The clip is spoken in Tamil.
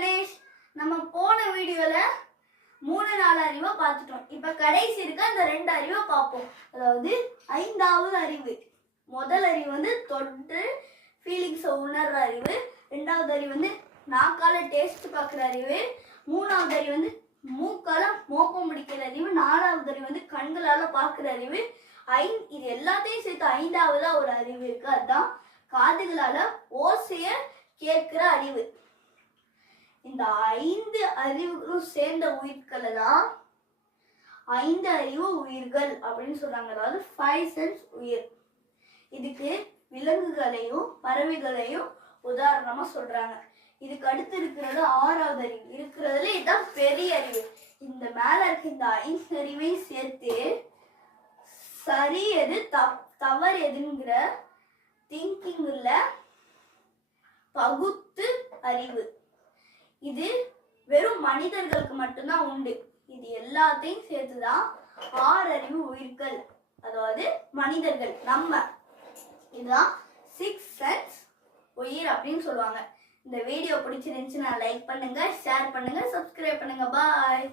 கணேஷ் நம்ம போன வீடியோல மூணு நாலு அறிவை பார்த்துட்டோம். இப்ப கடைசி இருக்க அந்த ரெண்டு அறிவை பார்ப்போம். அதாவது ஐந்தாவது அறிவு. முதல் அறிவு வந்து தொட்டு ஃபீலிங்ஸை உணர்ற அறிவு. ரெண்டாவது அறிவு வந்து நாக்கால டேஸ்ட் பார்க்குற அறிவு. மூணாவது அறிவு வந்து மூக்கால மோப்பம் முடிக்கிற அறிவு. நாலாவது அறிவு வந்து கண்களால பார்க்குற அறிவு. ஐ இது எல்லாத்தையும் சேர்த்து ஐந்தாவதா ஒரு அறிவு இருக்கு. அதுதான் காதுகளால ஓசைய கேட்கிற அறிவு. இந்த ஐந்து அறிவுகளும் சேர்ந்த உயிர்களை தான் ஐந்து அறிவு உயிர்கள் அப்படின்னு சொல்றாங்க. அதாவது ஃபைவ் சென்ஸ் உயிர். இதுக்கு விலங்குகளையும் பறவைகளையும் உதாரணமா சொல்றாங்க. இதுக்கு அடுத்து இருக்கிறது ஆறாவது அறிவு. இருக்கிறதுல இதுதான் பெரிய அறிவு. இந்த மேல இருக்க இந்த ஐந்து அறிவையும் சேர்த்து சரி எது தவறு எதுங்கிற திங்கிங்ல பகுத்து அறிவு. இது வெறும் மனிதர்களுக்கு மட்டும்தான் உண்டு. இது எல்லாத்தையும் சேர்த்துதான் ஆறறிவு உயிர்கள் அதாவது மனிதர்கள் நம்ம. இதுதான் சிக்ஸ் சென்ஸ் உயிர் அப்படின்னு சொல்லுவாங்க. இந்த வீடியோ பிடிச்சிருந்துச்சுன்னா லைக் பண்ணுங்க ஷேர் பண்ணுங்க சப்ஸ்கிரைப் பண்ணுங்க. பாய்